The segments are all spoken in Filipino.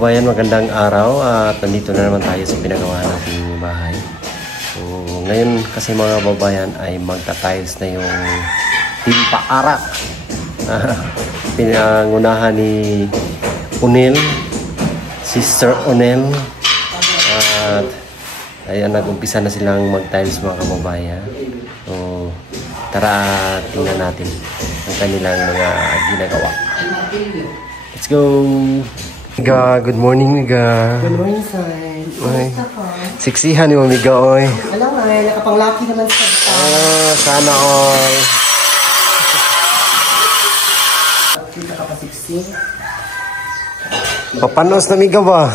kababayan, magandang araw at nandito na naman tayo sa pinagawa nating bahay. So, ngayon kasi mga kababayan ay magta-tiles na yung Team Paarak. Pinangunahan ni Unel, Sister Onel, at ayan, nag-umpisa na silang mag-tiles mga kababayan. So, tara tingnan natin ang kanilang mga ginagawa. Let's go! Miga, good morning, Miga. Good morning, son. Kumusta ka? Siksihan mo, Miga, oy. Alam nga, nakapanglaki naman sa bata. Sana all. Kita ka pa 16? Papanos na, Miga ba?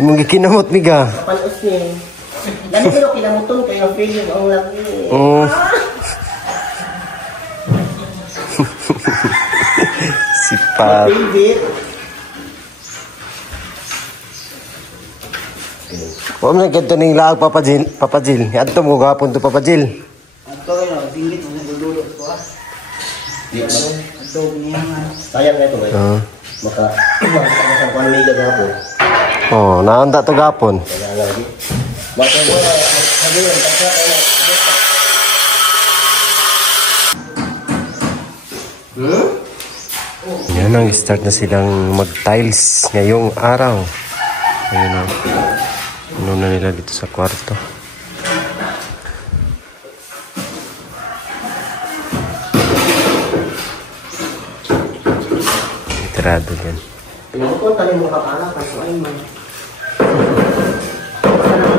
Imong gikinamot, Miga. Papanos niya. Dali pero kinamuton kayo ang feeling ang laki. Sipat. Huwag na ganito ning laag, Papa Jill. Ato mo gapon to, Papa Jill. Ato kayo, dingit mo na dudulot ko ah. Ato niya nga. Sayang na ito ngayon. Maka sa pamilya gapon. Oh, naanda to gapon. Kaya lagi. Maka mo na sabi yan, basta kaya. Yan ang start na silang mag-tiles ngayong araw. Ayun na. Ano na nila dito sa kwarto. Literado yan. Pinamuton tayo mo kapala kaso ay mo.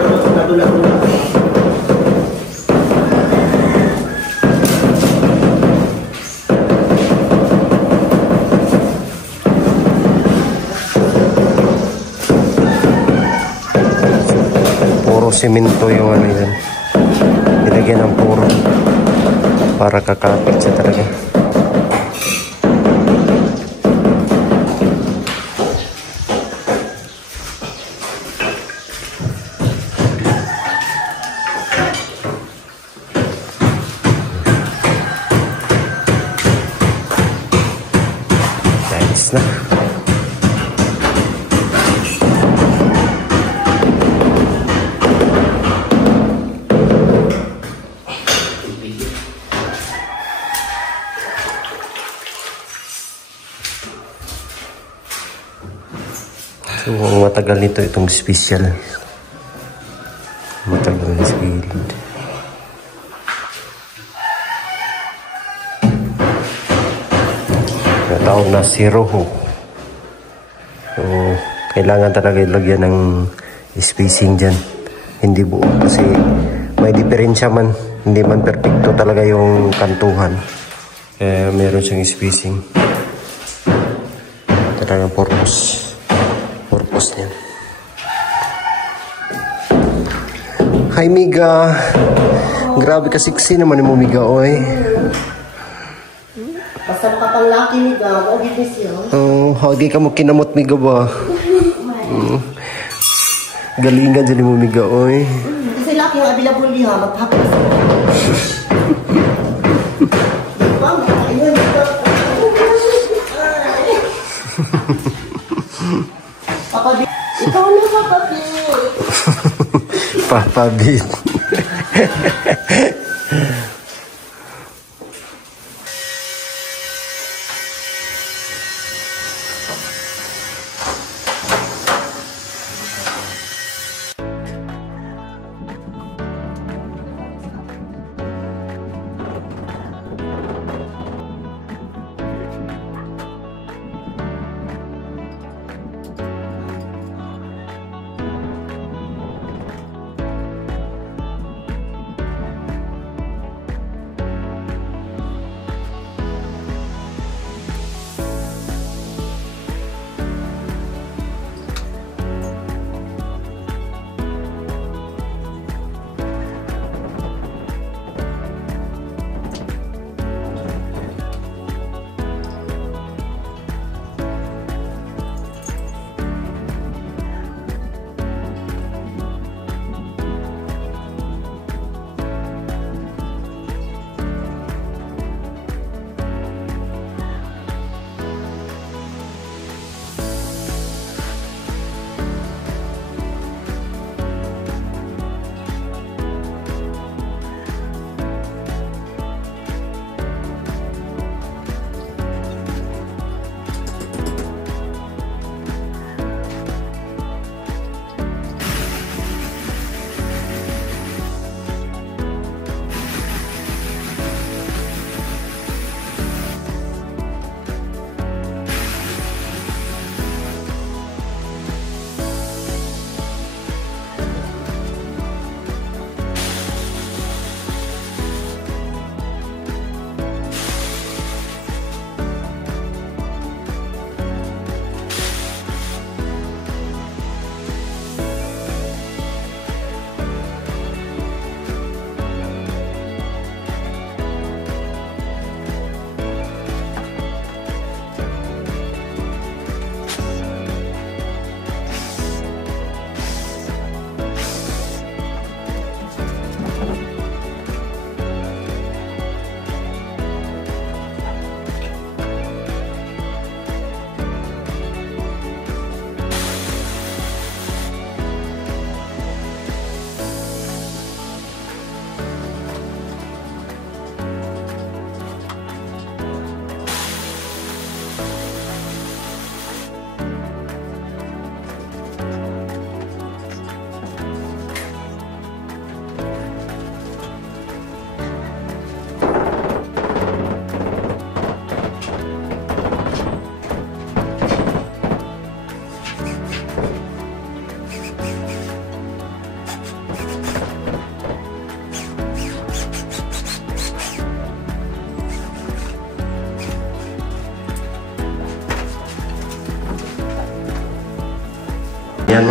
Basta nadula-dula. Simento yung ano yan, nilagyan ng puro para kakapit siya talaga. Nice na. So, ang matagal nito itong special. Matagal na sa gilid. Natawag na si Roho. So, kailangan talaga ilagyan ng spacing dyan. Hindi buo kasi may diferensya man. Hindi man perfecto talaga yung kantuhan. Kaya meron siyang spacing. Talagang purpose niya. Hi, Miga. Grabe ka siksi naman mo, Miga, oy. Basta makapanglaki ni Gam, o gitnis yun. Hagi ka mo kinamot, Miga ba? Galingan dyan mo, Miga, oy. Kasi laki yung available niya, magpapos. Diba? Ayun, dito. Papa Bit. Ikaw na, Papa Bit. Papa Bit.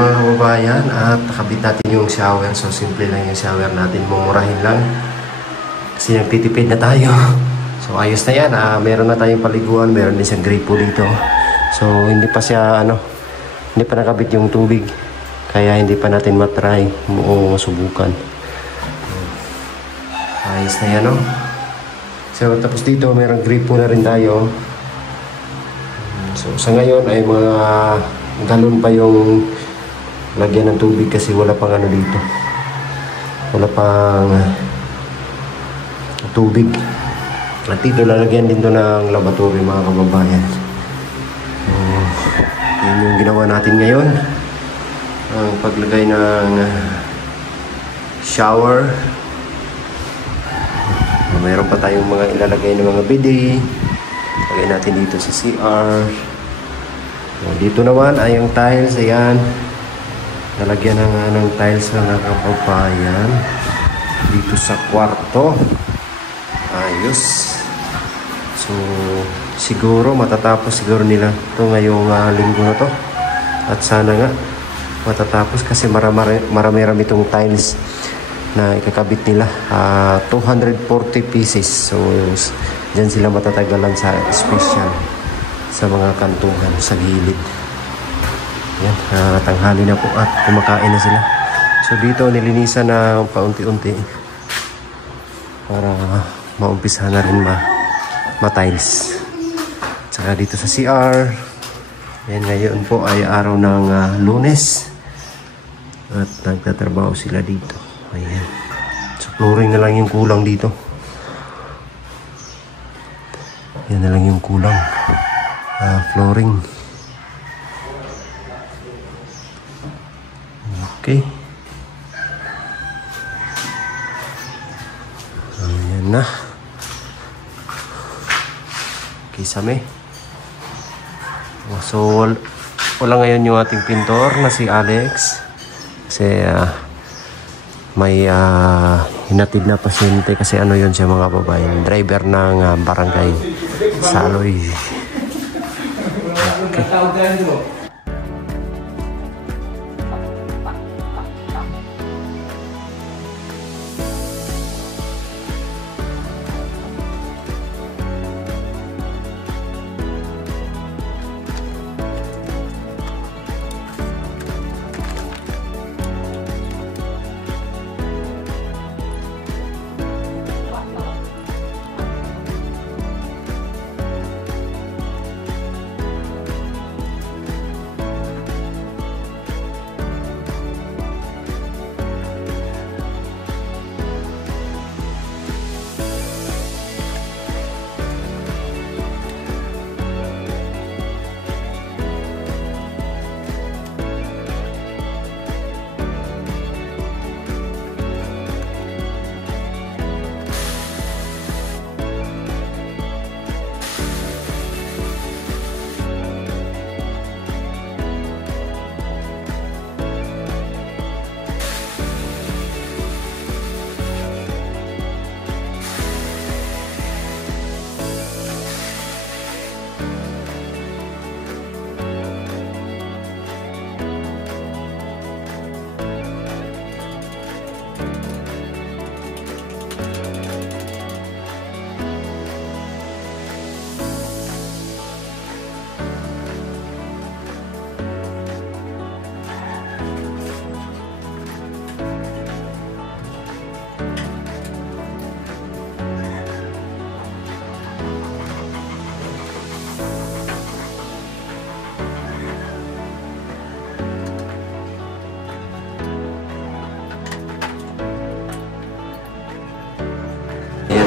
mga kababayan, at nakabit natin yung shower. So simple lang yung shower natin, mumurahin lang kasi nagtitipid na tayo. So ayos na yan. Meron na tayong paliguan, meron din siyang gripo dito. So hindi pa siya hindi pa nakabit yung tubig, kaya hindi pa natin matry o subukan. Ayos na yan, no? So tapos dito meron gripo na rin tayo. So sa ngayon ay mga galon pa yung lagyan ng tubig kasi wala pang dito. Wala pang tubig. At dito lalagyan din to ng laboratory, mga kababayan. Yun yung ginawa natin ngayon. Ang paglagay ng shower. Mayroon pa tayong mga ilalagay ng mga bidet. Lagay natin dito sa CR. Dito naman ay yung tiles. Ayan. Nalagyan ng tiles ng kababayan. Dito sa kwarto. Ayos. So, siguro matatapos siguro nila ito ngayong linggo na to. At sana nga matatapos kasi marami-rami itong tiles na ikakabit nila. 240 pieces. So, dyan sila matatagalan sa special sa mga kantuhan sa gilid. Yan, tanghali na po at kumakain na sila. So dito nilinisan na paunti-unti para maumpisahan na rin ma-tiles. Saka dito sa CR, yan, ngayon po ay araw ng Lunes at nagtatrabaho sila dito. Ayan. So flooring na lang yung kulang dito. Yan na lang yung kulang. Flooring. Okay. Ayan na. Kisame. So wala ngayon yung ating pintor na si Alex kasi may hinatid na pasyente kasi yun siya, mga babayan, driver ng barangay Saloy. Okay.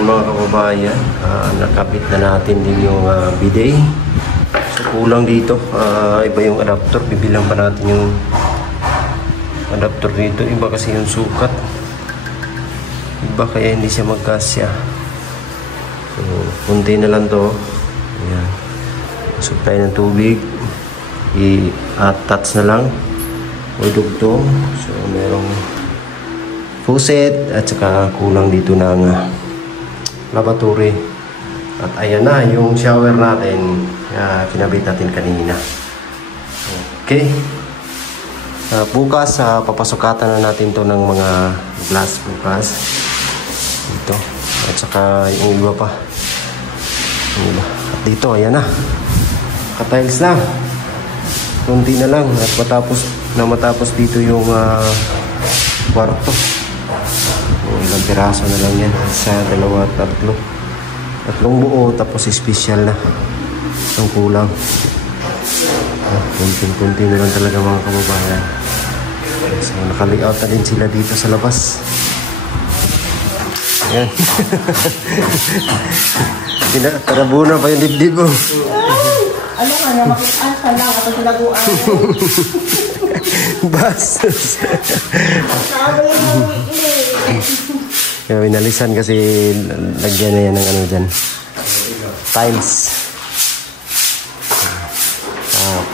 Mga kababayan, nakabit na natin din yung bidet. So kulang dito, iba yung adapter, bibilang pa natin yung adapter dito, iba kasi yung sukat, iba kaya hindi siya magkasya. So kunti na lang to. Ayan, supply ng tubig, i-attach na lang o dugtong. So merong faucet at saka kulang dito ng lavatory. At ayan na yung shower natin, kinabit natin kanina. Okay. Bukas, papasukatan na natin to ng mga glass bukas. Dito. At saka yung iba pa. Yung iba. At dito, ayan na. Ka-tiles na. Kunti na lang. At matapos dito yung kwarto. Ilang piraso na lang yan. Isa, dalawa, tatlo. Tatlong buo, tapos special na. Ang kulang. Kunti na lang talaga mga kababayan. So, naka-layout na din sila dito sa labas. Ayan. Tarabunan pa yung dibdib mo. Ano nga na, makikita lang ako sinaguan. Basos. Sabi yung Kaya winalisan kasi lagyan na yan ng ano dyan. Tiles.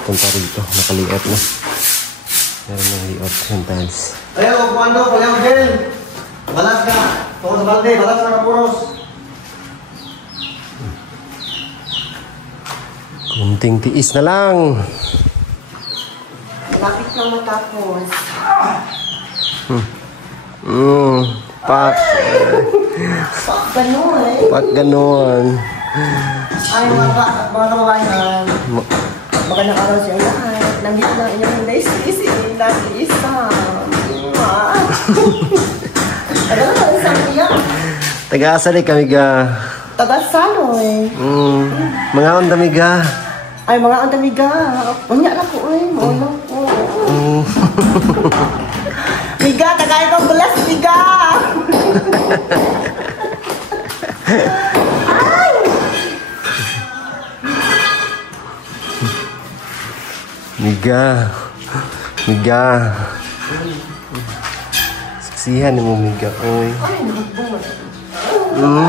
Punta rito. Nakaliot na. Meron ng liot yung tiles. Ayaw, kumando, ayaw din. Balas ka. Tungkol sa balde, balas ka na puros. Kunting tiis na lang. Lapit na matapos. Pak. Ganun eh. Pak ganon. Ay, mga kababayan. Magandang araw sa lahat. Nandito na inyong naisisi. Nag-iisa. Ano na, isang iya? Taga-asa rin kami ga. Taga-salo eh. Mga ondamiga. Ay, mga andamiga. Unya na po eh. Muna po. Miga, tagay kong bulas, miga! Ay! Miga. Miga. Siksihan mo miga. Oy. Ay, nagbunga.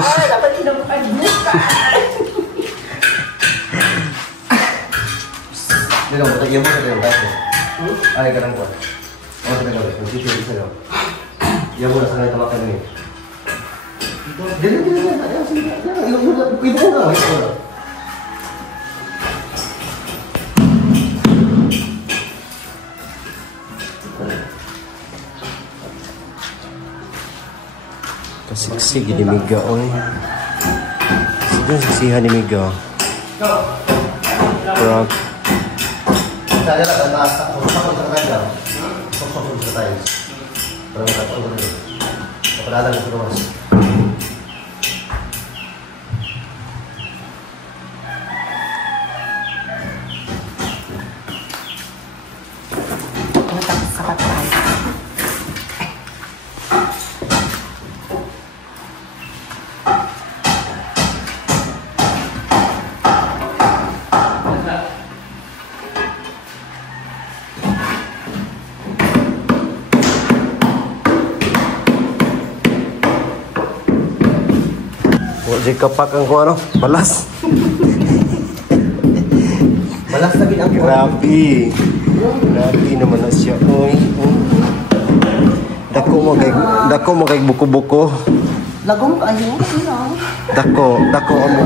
Ay, dapat kinabukay buka. Hindi lang, matagyan mo sa yung tayo. Ay, ganun ko. Ano sa gawin? Mag-sisiri sa'yo. Yan mo na sa ngayon tamakal niyo. Dili. Ibo ko na. Kasiksig ni miga. Oy. Sige, siksihan ni miga. Prog. Saya nak tahu apa yang terjadi. Sosok bertanya. Berapa tahun ini? Keberadaan itu mas. Sapat tayo. Wajib kapak ang kung ano, balas. Balas lagi ang Grabe. Grabe naman na siya. Oy. Dako mo kay buko-buko. Lagong kayo. Dako amo.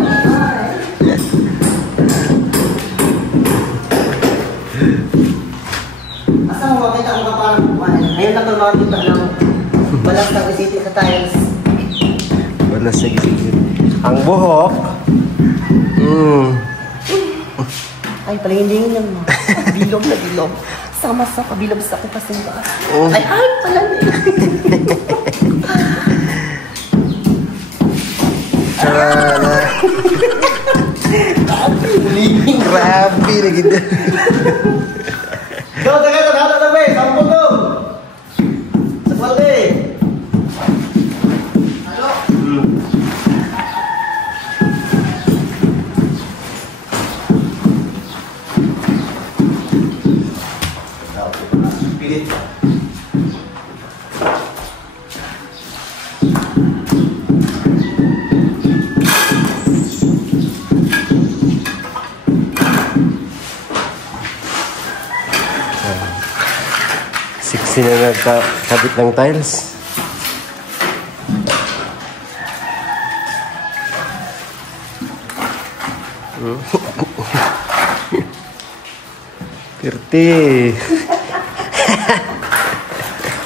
Asa mo makita ang kaparang buwan? Ngayon lang ang makita ng balas na isipin sa tiles. Balas sa gising. Ang buhok. Ay, palingin lang mo. Bilog na bilog. Sama sa kabilog sa ako kasi ba? Ay, pala na Grabe lagi dah. Kau jangan terhadap tapi, sampun tu. Seperti. Halo. Pilih. Siksi na nagkabit ng tiles. Pirti.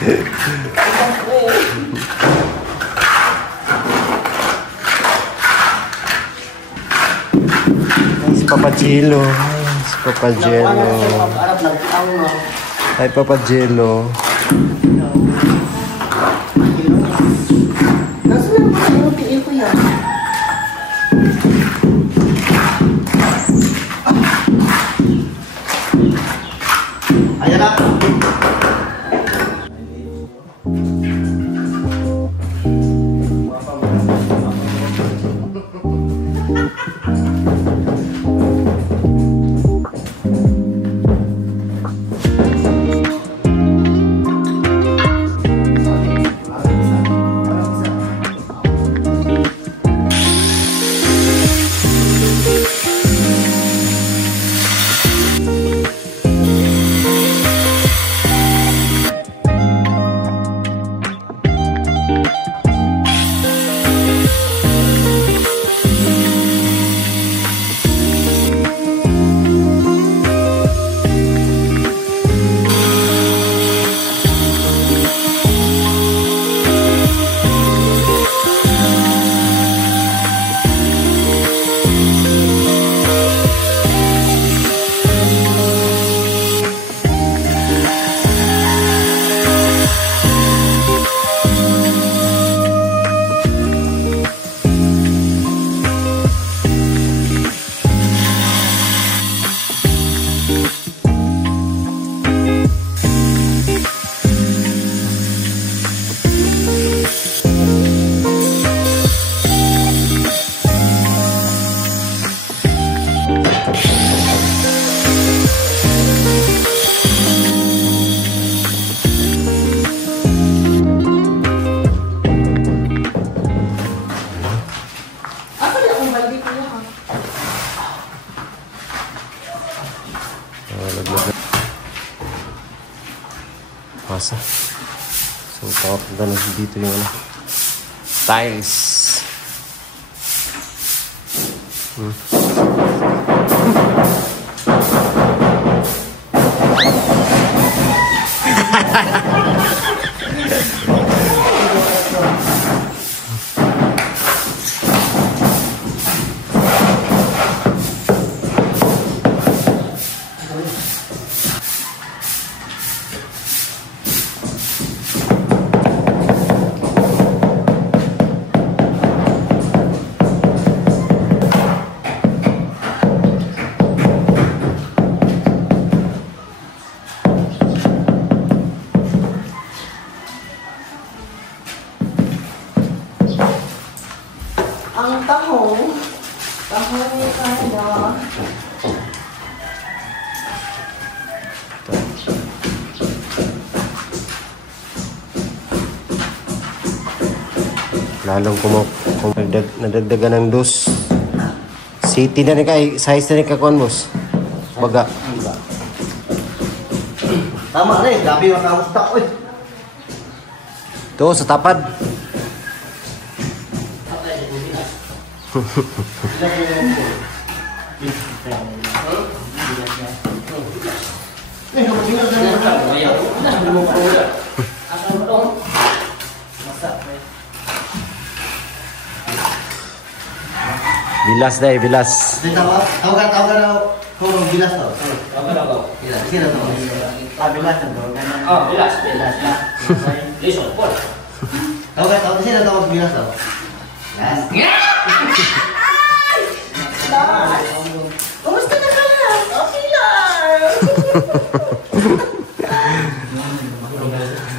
Si Papa Jello. Si Papa Jello. Hi, Papa Jello. Nasa lang po yung piil ko yan. Ayan na. Masa. So, papunta na dito yung ano. Tiles. Ang tahong ni Carla. Lalong kung nadagdagan ng dos. City na ni kay size na ni kakuan boss. Baga. Tama rin, gabi yung kamustak. Uy. To sa tapad. Bilas deh, bilas. Tahu kan kau bilas tau. Bilas, kira tau. Bilas tau. Oh, bilas lah. Liso, pol. Tahu di sini tahu bilas tau. Bilas. Kumusta na ka? Okay lang.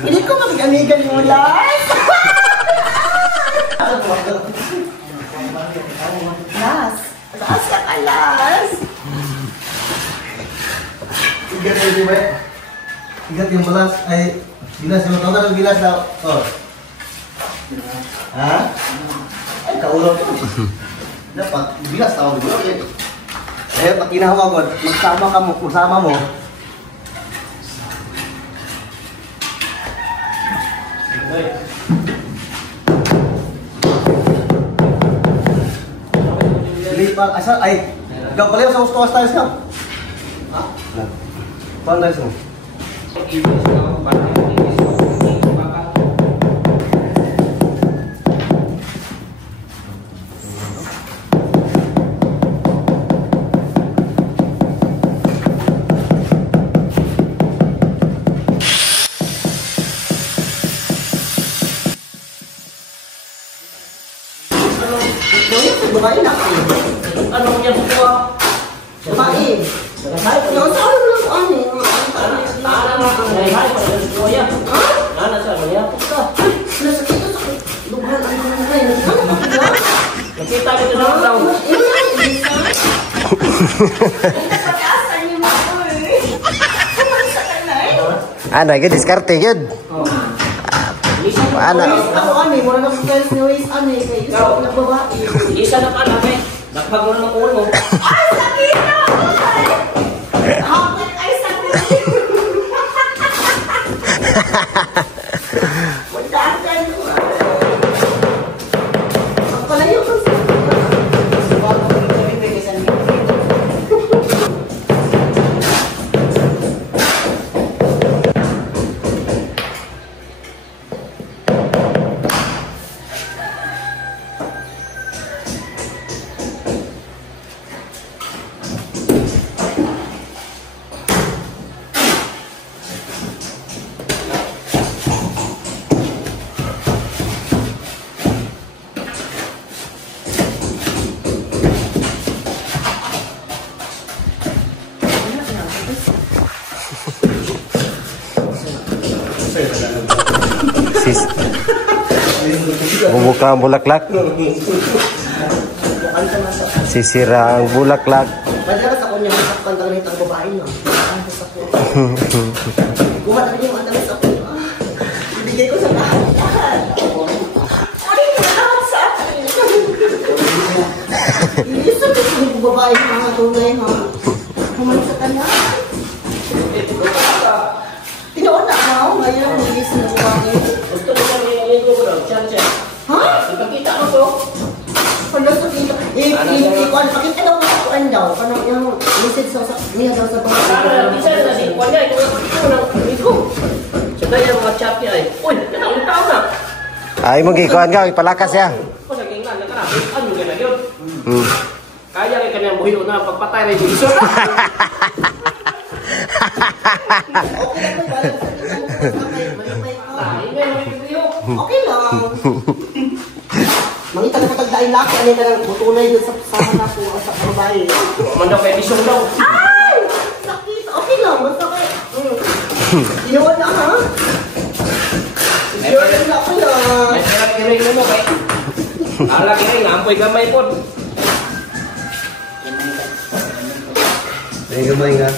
Hindi ko mag-amigan mo lang. Las. Taas ka ka, Las. Ingat aja nih, Mbak. Ingat yang belas, bilas yang tahu kan bilas tau. Oh. Hah? Kau ulang tuh. Dapat bilas tahu dulu. Pag ginawa ko, magsama mo. Lipat asal ikaw pala sa gusto ka tayo ha? Paano tayo sa mo? lalaki. Ano niya bukuha? Babae. Nagahari ko Yung sa ano lang ano eh. Taana mo ang nagahari ko na bukuha yan. Ha? Nana sa mga ka. Nasakit ko sa lugar ang buhay. Ano ba ba? Nakita dito sa mga Ano, yun, diskarte yun. Ano? Ako ano eh, mura na guys ni Waze ano eh. Kaya isa na babae. isa na pa namin. Nakpag mo na ng ulo mo. Ay, sakit na! Hakot ay sakit. Magdaan ko. Ang palayo ko sa... Sis. Bumuka ang bulaklak. Sisira ang bulaklak. Madalas ako niya masakpan talaga itang babae no. Ang sakit. Kuha na rin yung antalas ako. Ibigay ko sa lahat. Ay, lahat sa akin. Isa ko yung babae mga tunay ha. Kumain sa kanya. Tinoon na ako. Ngayon ang nagis na babae. Gusto mo kami yung ko bro. Chance. Ha? Ipakita ko to. Pag nasa dito. Pakita daw ko sa kuan daw. Kanang yung message sa niya daw sa Para bisa na si Kuya ito nang ito. Sa kaya mga chat niya ay. Uy, kana ulit tao na. Ay, mag-ikuan ka, ipalakas ya. Ko sa gingan na kana. Ano gina yun? Kaya kay kanyang buhilo na pagpatay rin dito. Okay lang. Mangita na patagdain laki. Ano ka lang butunay dun sa sama ko sa babae. Manda kay bisong daw. Ay! Sakit. Okay lang. Basta kayo. Inuwan na ha? Sure na ako lang. May kira-kira mo kay. Ala kay ngampoy gamay pod. Ay, gamay nga.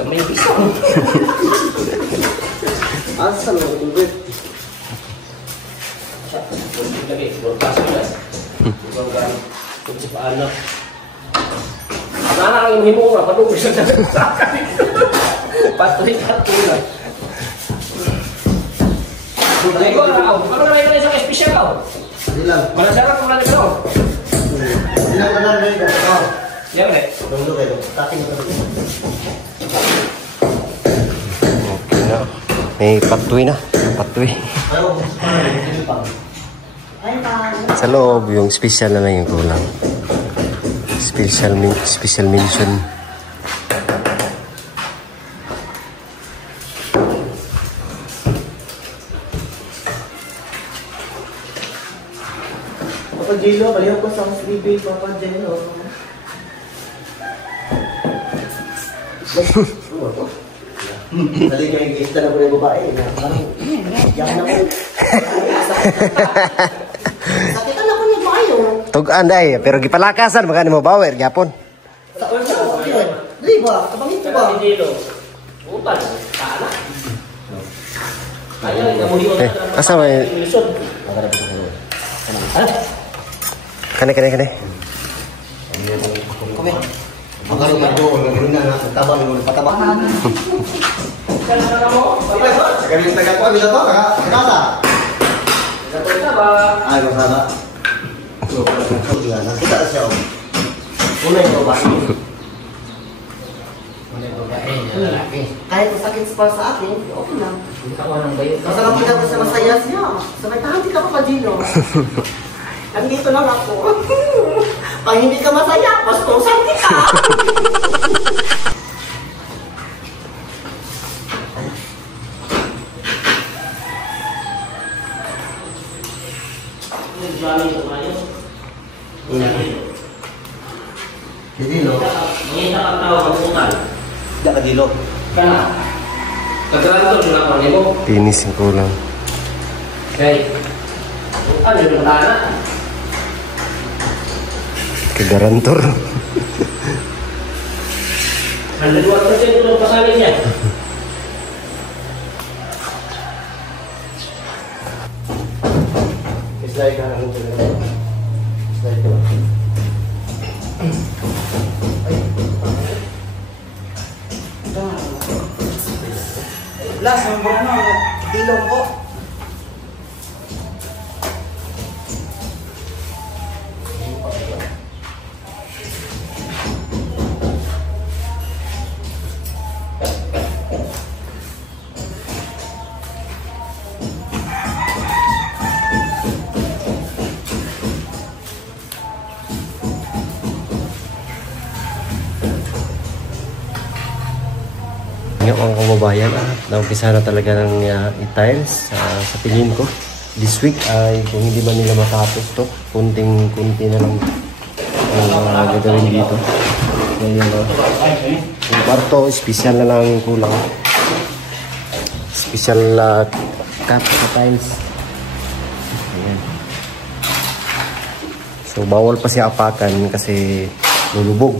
Gamay bisong. Asa lang. Ingrid. Lagi, broadcast guys. Program kung sa paano. Sana lang yung himo nga padung sa sakit. Patuloy lang. Ay ko na ako. Ano na may isang special ako? Hindi lang. Malasarap ko lang ito. Hindi lang ka na rin. Yan ulit. Tunggu kayo. Tating ka rin. Okay na. May patuwi na. Patuwi. Pero, hindi pa. Ay, paano? Sa loob, yung special na lang yung kulang. Special mention. Papa Jilo, baliw ko sa sleepy, Papa Jilo. Dali kayo yung na po yung babae. Parang, yan na po. Sakitan ako niya maayo. Tugan day, pero gipalakasan baka ni mo bawer gyapon. Sa orsa ko yun. Di ba? Kabangit ko ba? Sa dilo. Upan. Sana. Kaya nga mo hiyo. Asa may Lisod. kane. Kami. Ang galing nga doon. Ang galing na. Tabang yung patabang. Kana na mo? Galing tagapuan nila to. Kasa. Sa ba? Ay, masala. Nakita siya. Una yung babae. Kahit masakit pa sa akin, okay lang. Ako nang bayo. Basta nakita ko sa masaya siya. Sabay, hindi ka pa Jilo. Nandito lang ako. Pag hindi ka masaya, pastusan kita. Dilo. Mangita ka tao ang utang. Diyan ka dilo. Kana. Kagranto na ko nimo. Pinis yung kulang. Okay. Ano yung tana? Kagarantor. Ang 2% ng pasalit niya. Slide ka lang dito. Slide ka lang. Last, ang ano, dilong ko. Ngayon mga kababayan, naumpisa na talaga ng i-tiles sa tingin ko. This week ay kung hindi man nila matapos to, kunting-kunti na lang ang gagawin dito. Ngayon, yung kwarto, special na lang kulang. Special cut sa tiles. Ayan. So bawal pa siya apakan kasi lulubog.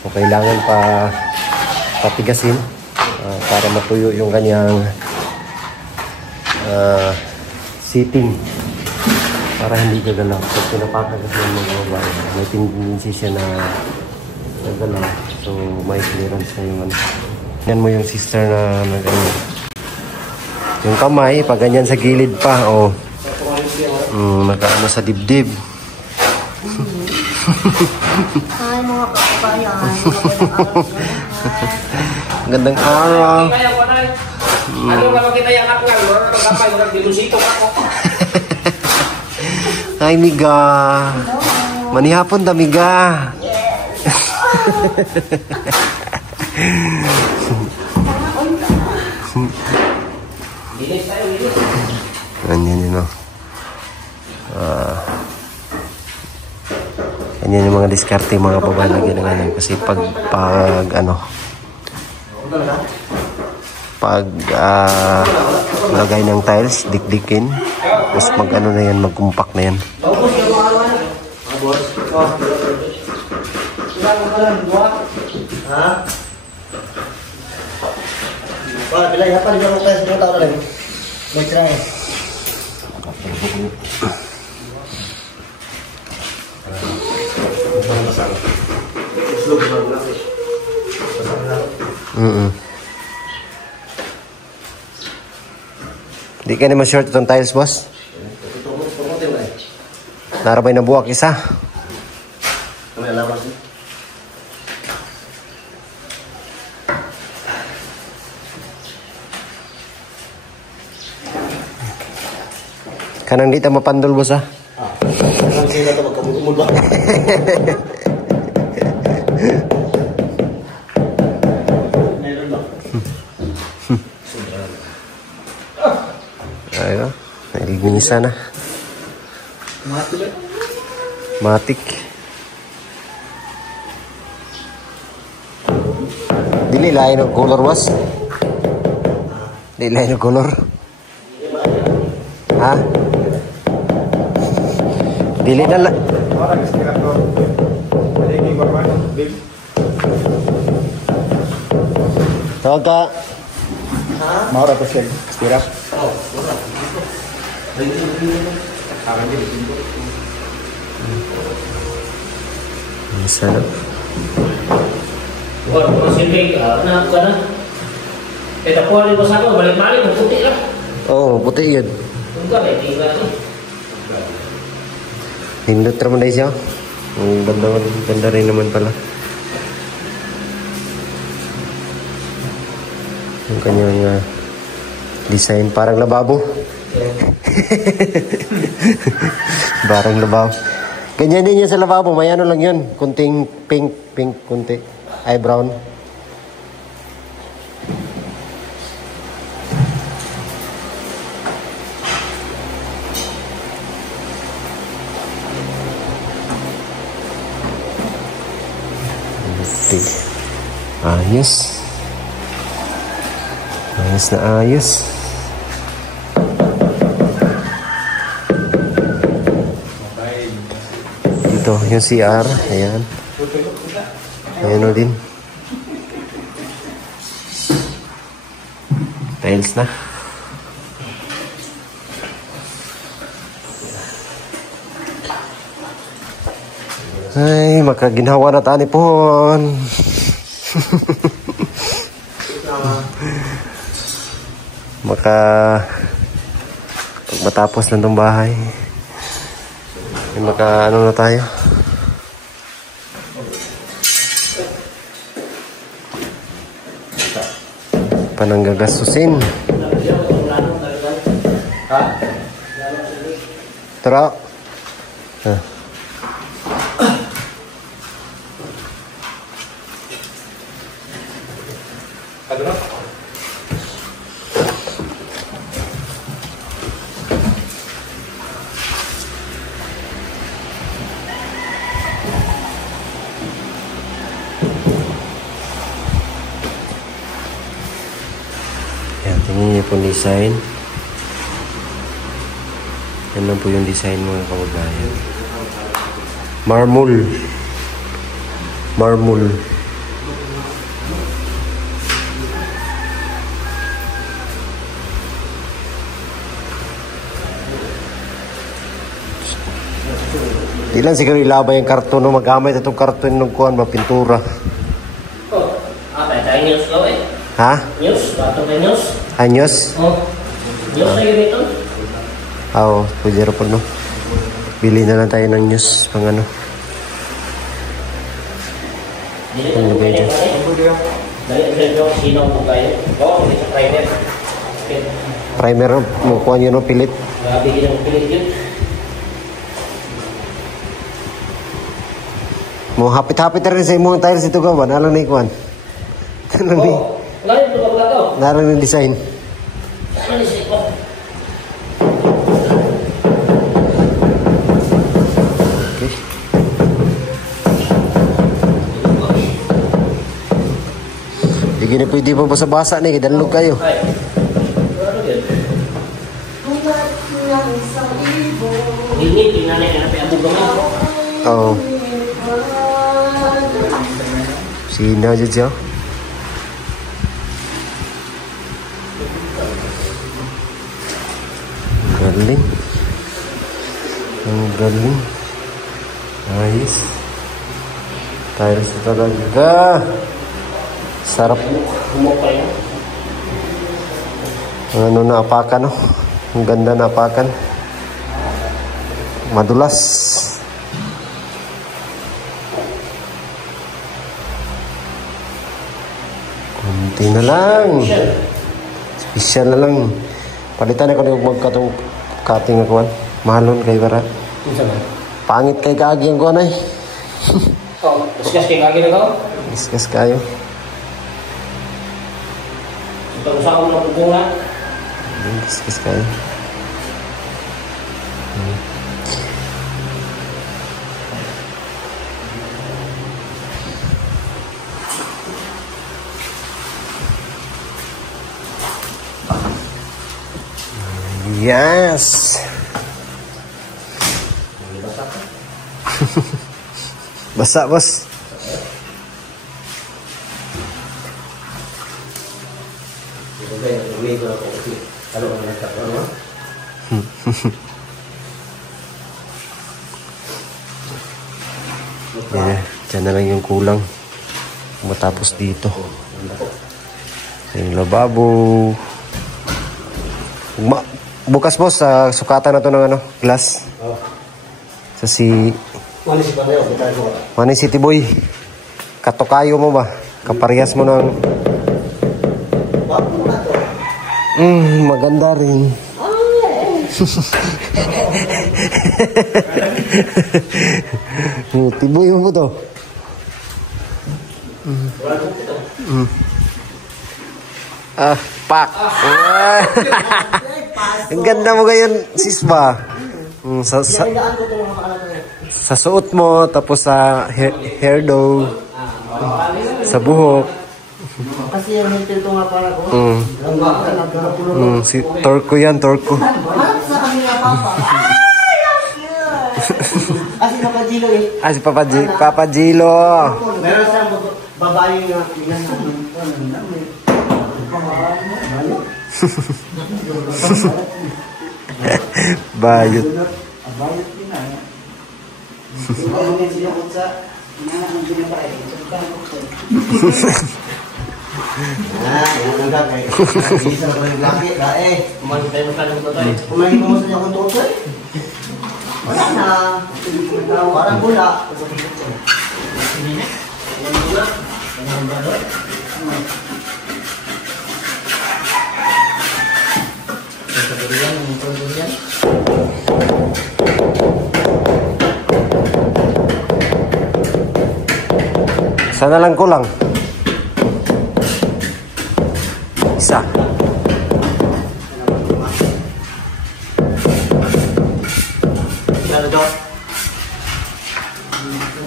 So kailangan pa patigasin. Para matuyo yung kanyang sitting para hindi gagalaw. So pinapakan kasi ng mga babae, may tendency siya na gagalaw. So may clearance na yung ano. Yan mo yung sister na nagano. Yung kamay, pag ganyan sa gilid pa, oh. Nakaano sa dibdib. Hi mga kababayan. Gandang araw. Kaya ko na. Ano ba makita yung akngal? Wala na kapay, wala dilusito ako. Hi, Miga. Manihapon da, Miga. Bilis tayo, bilis. Ganyan yun, no? Ganyan yung mga diskarte, mga babae na ginagawa. Kasi pag lagay ng tiles, dikdikin. Tapos mag-ano na yan, mag-compact na yan. Ha? Wala, bilay apa di dalam tes 2 tahun lagi. May try. Di ka naman short itong tiles, boss? Narabay na buwak isa. Kami alawas ni. Kanang di ta mapandol, boss, ha? Ang sila ito magkamumul ba? Meron ba? Ayun, nalilinisan na. Matik. Dili lain ng color, boss? Dili lain ng color? Ha? Dili na lang. Tawag ka. Maura pa siya. Stira. Masarap. Bukan silbi, anak ka na. Kaya tapuan mo sa ako, balik-balik, puti lang. Oo, puti yun. Enggak, may tinggal nih. Hindot naman na siya. Ang ganda rin naman pala. Yung kanyang design, parang lababo. Parang lababo. Ganyan din yan sa lababo. May ano lang yun. Kunting pink, kunti. Ay, brown. Ayos. Ayos na ayos. Dito, yung CR. Ayan. Ayan o din. Tiles na. Ay, makaginhawa na tani pohon. Pag matapos na itong bahay, ano na tayo. Pananggagastusin. Tara. Yan, tingnan niyo po design. Yan lang po yung design mga kababayan. Marble. Ilan siguro ilabay yung karton no, magamit itong karton ng kuhan, mapintura. Oh, tayo news daw eh. Ha? News? Bato na news? Anyos? Oh, news na yun ito? Oo, pwede rin po no. Bili na lang tayo ng news pang ano. Dili ko pwede pa rin. Dali ko sinaw po kayo. Oo, hindi sa primer. Primer, mukuha nyo no, pilit. Bigyan ng pilit yun. Mo hapit-hapit na rin sa imong tiles ito gawan. Alang na ikuan. Alang ni. Oh, ngayon ito bago. Alang na design. Ano ni siko? Okay. Hindi na pwede pa basa-basa ni. Danlog kayo. Ay. Ano yun? Hindi, tinanay ka na pa abog kami. Oo. Sina dyan siya. Galing. Ang galing. Ayos. Tiles na talaga. Sarap. Humok kayo. Ano na apakan, no? Ang ganda na apakan. Madulas. Kunti na lang. Special na lang. Palitan ako na magkatong cutting ako. Mahalon kay Bara. Pangit kay Kagi ang kuhan ay. Oh, discuss kay Kagi na ka? Discuss kayo. Ito sa ako na pupungan. Discuss kayo. Yes. Basa, boss. Yeah, dyan na lang yung kulang. Matapos dito. Yung lababo. Bukas boss, sukatan na to ng ano, glass. Sa si Mani City Boy. Katokayo mo ba? Kaparehas mo ng maganda rin. Tiboy mo to. Pak. Ang ganda mo ngayon, Sisba. Sa suot mo, tapos sa hairdo. Sa buhok. Kasi yung mental ko nga para ko. Si Torko yan, Torko. Harap sa kami nga papa. Ay, ang cute! Kasi Papa Gilo eh. Si Papa Gilo. Meron siyang babae nga. Bayot. Yan ang gagay. Isa na ko yung laki. Kumain tayo sa lang tayo. Kumain mo sa niya kung tuto eh. Wala na. Parang bula. Sana lang kulang. Isa. Ano daw?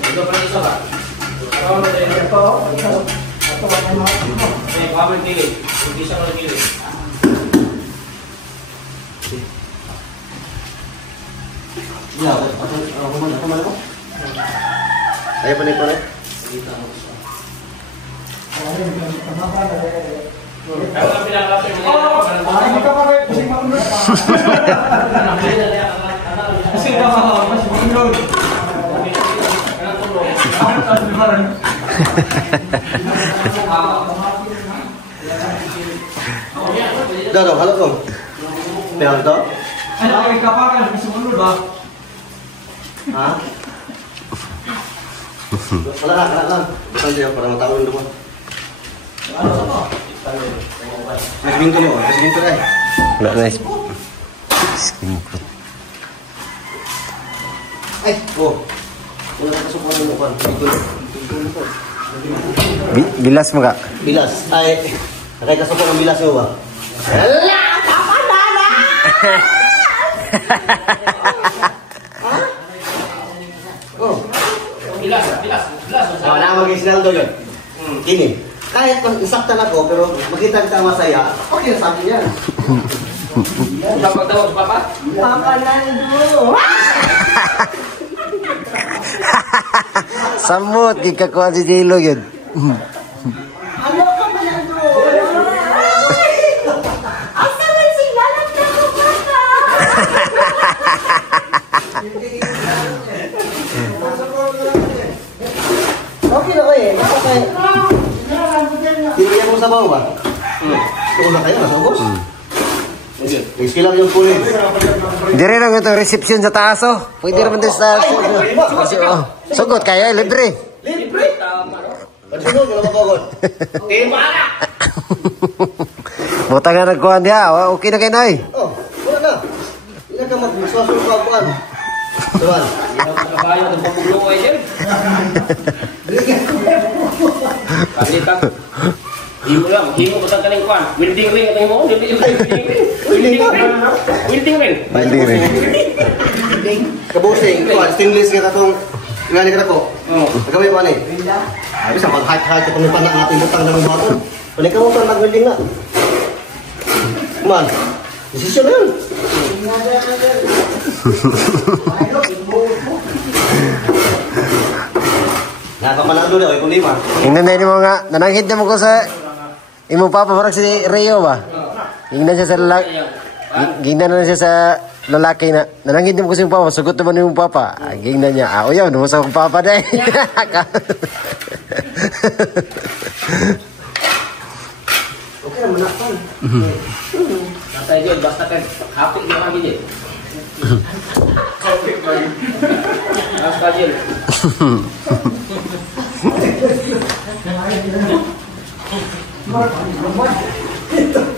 Ito pa isa ba? Ako na tayo. Ito. Eh, kami kilid. Hindi siya ko kilid. Ako man ako. Ayaw pa na ito rin. Ako ang pinakapin mo. Hindi ka pa rin. Kasi mamunod. Kasi mamunod. Dado, halo ko. Meron to? Ay, ako ikapakan. Sumunod ba? Ha? Wala lang. Bukan dia para matawin doon. Mas binto mo, mas binto ay. Wala na skin ko. Ay, oh. Wala ka suporta mo kan. Bilas mo ka? Bilas. Ay, nakay ka suporta ng bilas mo ba? Hala, papa nana. Ha? Oh. Bilas. Wala mag-isinal doon yun. Kini. Kahit isaktan ako, pero makita kita masaya, okay sa akin yan. Dapat daw sa papa? Papa Nando! Samot, di ka kuha si Gilo yun. Ano ka ba Nando? Asa man si Galat na ko, Papa? Okay na ko eh. Okay. Tinigyan mo sa bawa ba? Ito na kayo, nasa ubos? Iski lang yung punin. Dire lang ito, reception sa taas oh. Pwede naman din sa taas. Sugot kaya, libre. Libre! Pagsunod, wala mapagod. Timara! Buta nga nagkuhan niya, okay na kayo na eh. Oh, wala na. Hindi ka mag-susunod pa ako. Tuwan. Kabayo ng pagpulo ko yan. Kalita. Himo ko sa kaning kwan. Welding ring ito mo. Welding ring. Kabusing, tuwan, stainless ka itong ngani ka ko. Nagkamay pa ni. Ay, bisa mag-hike-hike ka itong panak natin butang ng baton. Balik ka mo pa mag-welding na. Man, desisyon na yun. Nakapanado daw, ikong lima. Tingnan na mo nga, nananghid na mo ko sa imo papa parang si Rio ba? Tingnan siya sa lalaki. Tingnan na siya sa lalaki na nananghid na mo ko sa imo papa, sugot naman yung papa. Tingnan niya, o yan, sa akong papa dahil. Okay naman na, pan. Basta yun, basta kan. Hapit na kami din. Basta yun.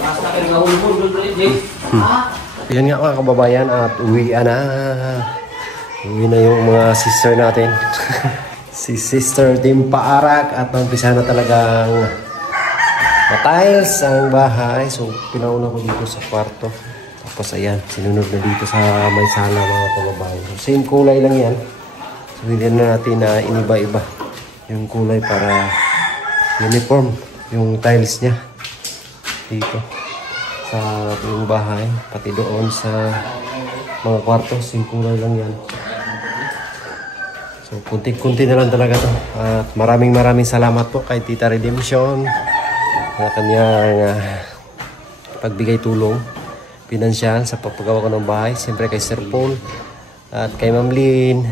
Basta kan ngahulmul dulu din. Yan nga mga kababayan at uwi na. Uwi na yung mga sister natin. Si Sister Tim Paarak at umpisa na talagang matiles ang bahay. So pinauna ko dito sa kwarto. Tapos ayan, sinunod na dito sa may sala mga kababayan. So, same kulay lang yan. So hindi na natin na iniba-iba yung kulay para uniform, yung tiles niya dito sa yung bahay, pati doon sa mga kwarto, same kulay lang yan. So kunti-kunti na lang talaga to. At maraming salamat po kay Tita Redemption na kanyang pagbigay tulong pinansyal sa pagpagawa ko ng bahay. Siyempre kay Sir Paul at kay Ma'am Lynn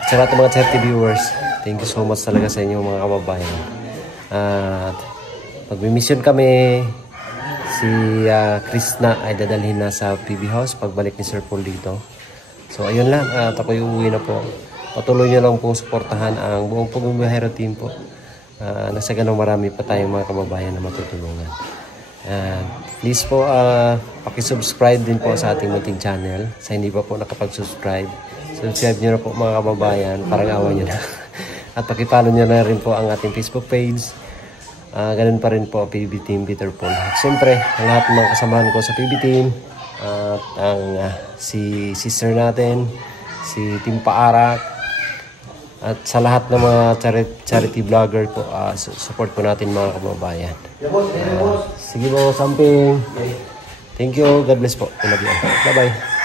at sa lahat ng mga charity viewers. Thank you so much talaga sa inyo mga kababayan. At pag-mission kami, si Krishna ay dadalhin na sa PB House pagbalik ni Sir Paul dito. So ayun lang, at ako'y uuwi na po. Patuloy nyo lang pong suportahan ang buong Pagmamahero team po. Nasa ganang marami pa tayong mga kababayan na matutulungan. Please po, pakisubscribe din po sa ating munting channel. Sa hindi pa po nakapag-subscribe, subscribe nyo na po mga kababayan, parang awa nyo na. At pakipollow nyo na rin po ang ating Facebook page. Ganun pa rin po PB Team Peter Paul. At siyempre, ang lahat ng mga kasamahan ko sa PB Team at ang si sister natin, si Team Paarak, at sa lahat ng mga charity vlogger po, support po natin mga kababayan. Sige po, samping. Thank you. God bless po. Bye-bye.